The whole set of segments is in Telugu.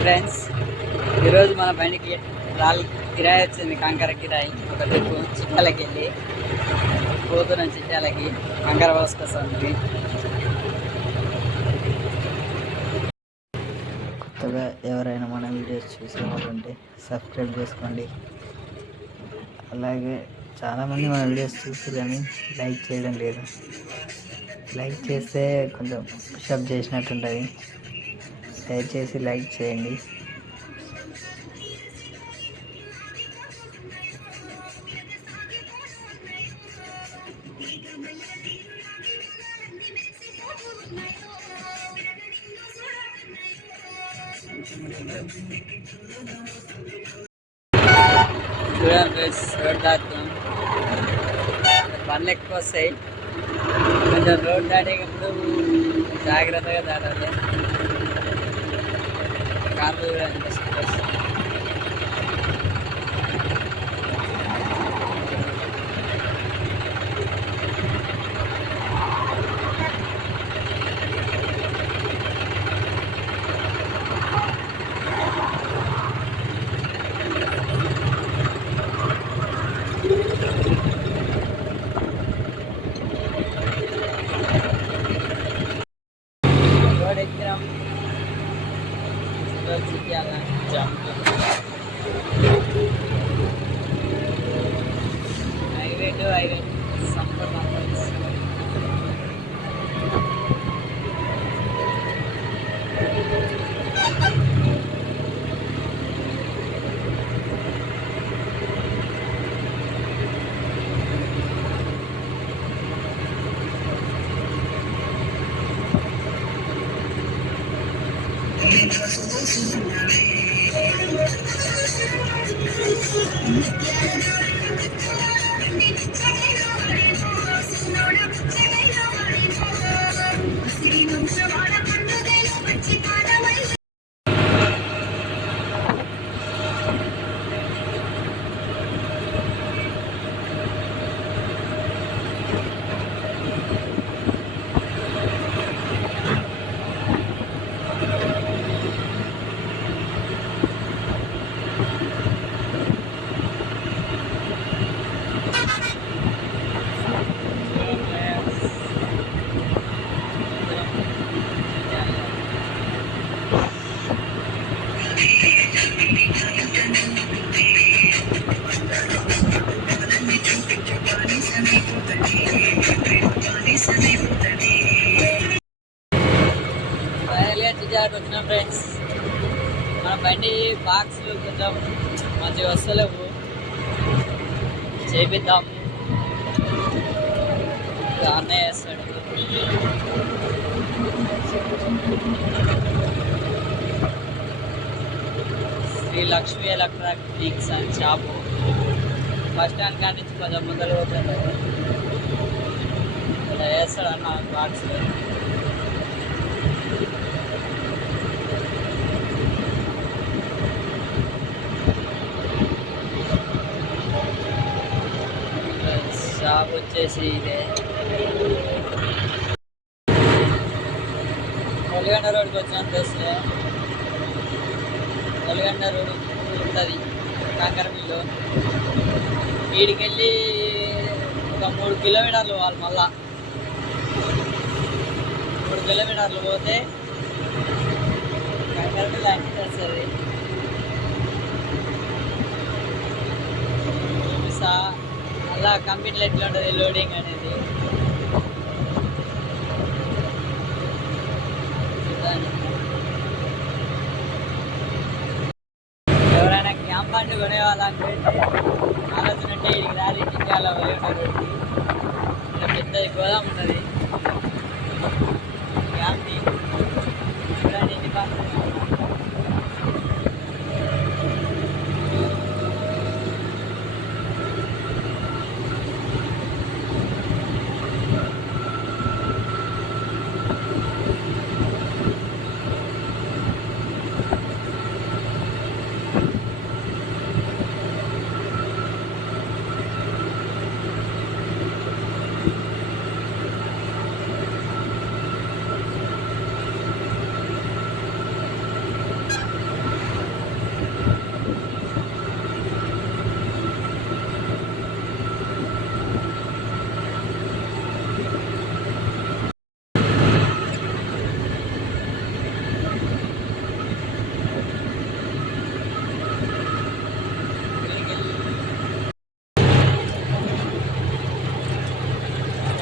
హాయ్ ఫ్రెండ్స్ ఈరోజు మన బండికి రాళ్ళ కిరాయి వచ్చింది కంకర కిరాయి. ఒక ట్రిప్ చిట్టాలకి వెళ్ళి పోతున్న చిట్టాలకి కంకర కోసం కొత్తగా ఎవరైనా మన వీడియోస్ చూసే వాళ్ళు ఉంటే సబ్స్క్రైబ్ చేసుకోండి. అలాగే చాలామంది మన వీడియోస్ చూసి కానీ లైక్ చేయడం లేదు. లైక్ చేస్తే కొంచెం పుషప్ చేసినట్టు ఉంటుంది దయచేసి లైక్ చేయండి. చూడండి ఫ్రెండ్స్ రోడ్ దాటుతాం బండ్లు ఎక్కువ వస్తాయి కొంచెం రోడ్ దాటేటప్పుడు జాగ్రత్తగా దాటాలి. కార్లు కూడా ఎంత స్పీడ్ বাইরে Yeah. చేద్దాం. మంచిగా వస్తలేవు చేపిద్దాం. అన్నయ్య వేస్తాడు శ్రీ లక్ష్మీ ఎలక్ట్రానిక్స్ అని షాపు. బస్ స్టాండ్ కాడి నుంచి కొంచెం ముందర పోతుంది ఇలా వేస్తాడు అన్న బాక్స్ షాప్ వచ్చేసి ఇదే. ఒలిగండ రోడ్కి వచ్చిన తెస్తే ఒలిగండ రోడ్ ఉంటుంది కాంకర మిల్లు. వీడికి వెళ్ళి ఒక మూడు కిలోమీటర్లు వాళ్ళు మళ్ళా. మూడు కిలోమీటర్లు పోతే కాంకర మిల్లు అన్ని వస్తుంది చూపిస్తా అలా కంపెనీలు ఎట్లా ఉంటుంది లోడింగ్ అనేది? ఎవరైనా క్యాంప్ అండ్ కొనేవాళ్ళంటే ఆలోచన ఉంటే ఇక్కడికి రాలి టిక్కాల పెద్ద గోదాం ఉన్నది.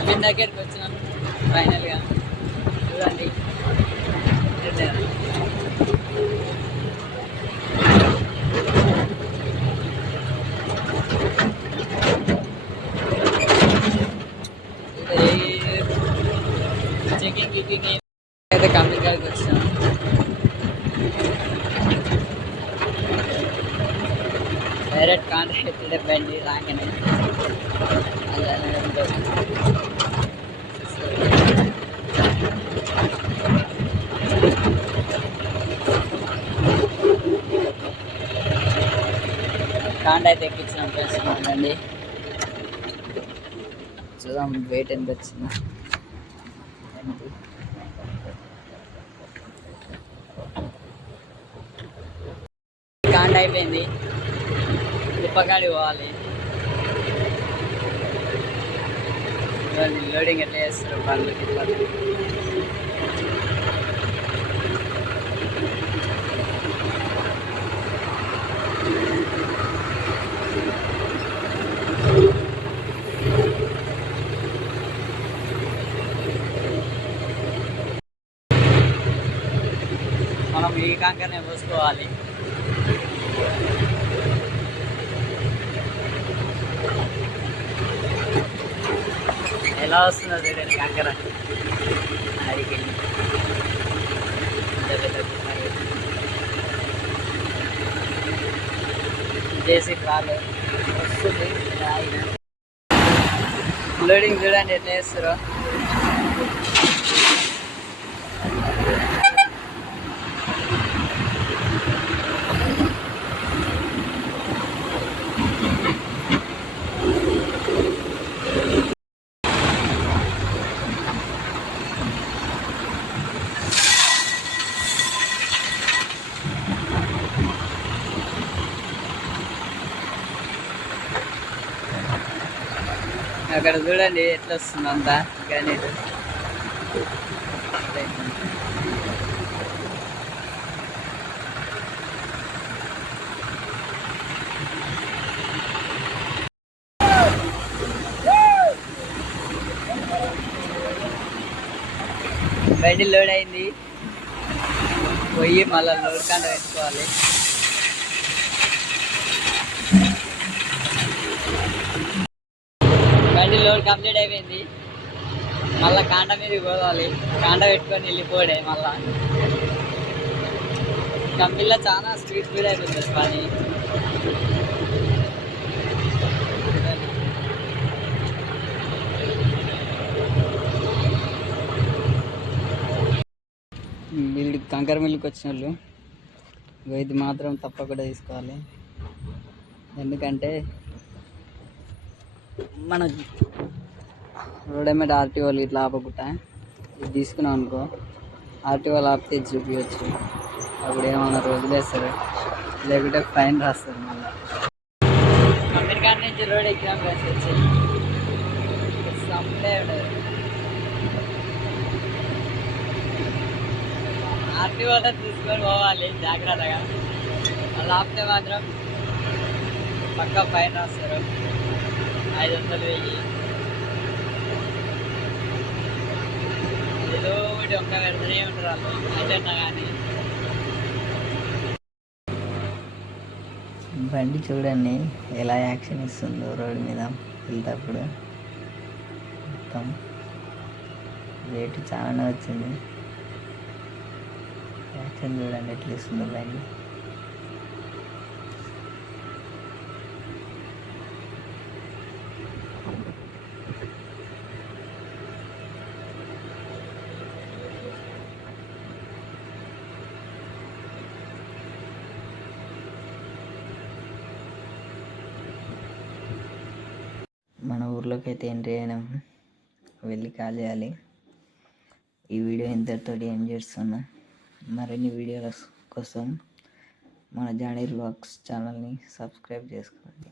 కంపెనీ దగ్గరికి వచ్చినాం ఫైనల్గా చూడండి చూడండి. చెకింగ్ కికింగ్ అయితే కంపెనీ దగ్గరికి వచ్చినాం డైరెక్ట్ కాంట్రాక్ట్ బండి రాగానే అలానే కాండ అయితే ఎక్కించినాం చేస్తున్నామండి చూద్దాం వెయిట్ ఎంత వచ్చిందా. కాండ అయిపోయింది. ఉప్పకాడి పోవాలి. లోడింగ్ ఎట్లా చేస్తారు బండ్లు ఈ కాంకనే పోసుకోవాలి ఎలా వస్తుందో చూడండి కాంకర. అడిగి. చేసి రాలే వస్తుంది. లోడింగ్ చూడండి ఎట్లా చేస్తారో. అక్కడ చూడండి ఎట్లా వస్తుంది అంతా కానీ బండి లోడ్ అయింది. పోయి మళ్ళీ లోడ్ కాంట పెట్టుకోవాలి. లోడ్ కంప్లీట్ అయిపోయింది. మళ్ళీ కాండ మీద పోవాలి. కాండ పెట్టుకొని వెళ్ళిపోడే మళ్ళా. కంపెనీలో చాలా స్పీడ్ స్పీడ్ అయిపోతుంది పని వీళ్ళు కంకర మిల్లుకి వచ్చిన వాళ్ళు ఇది మాత్రం తప్పకుండా తీసుకోవాలి. ఎందుకంటే మన రోడ్ ఆర్టీ వాళ్ళు ఇట్లా ఆపకుండా ఇది తీసుకున్నాం అనుకో ఆర్టీఓలు ఆపితే చూపించచ్చు అప్పుడు ఏమన్నా వదిలేస్తారు లేకుంటే ఫైన్ రాస్తారు మళ్ళీ. అమెరికా నుంచి రోడ్ ఎగ్జామ్ రాసి వచ్చి. సంపే ఆర్టీఓలో తీసుకొని పోవాలి జాగ్రత్తగా. అలా ఆపితే మాత్రం పక్కా ఫైన్ రాస్తారు. ఐదు వందలు వెయ్యి. ఏదో ఒకటి ఒక్క పెడుతూనే ఉంటారు వాళ్ళు కానీ. బండి చూడండి ఎలా యాక్షన్ ఇస్తుందో రోడ్డు మీద వెళ్తేప్పుడు. మొత్తం రేటు చాలా వచ్చింది. యాక్షన్ చూడండి ఎట్లా ఇస్తుందో బండి. మన ఊర్లోకి అయితే ఎంట్రీ అయినాం. వెళ్ళి కాల్ చేయాలి. ఈ వీడియో ఇంతటితో ఏం చేస్తున్నా? మరిన్ని వీడియోల కోసం మన జానీ బ్లాగ్స్ ఛానల్ని సబ్స్క్రైబ్ చేసుకోండి.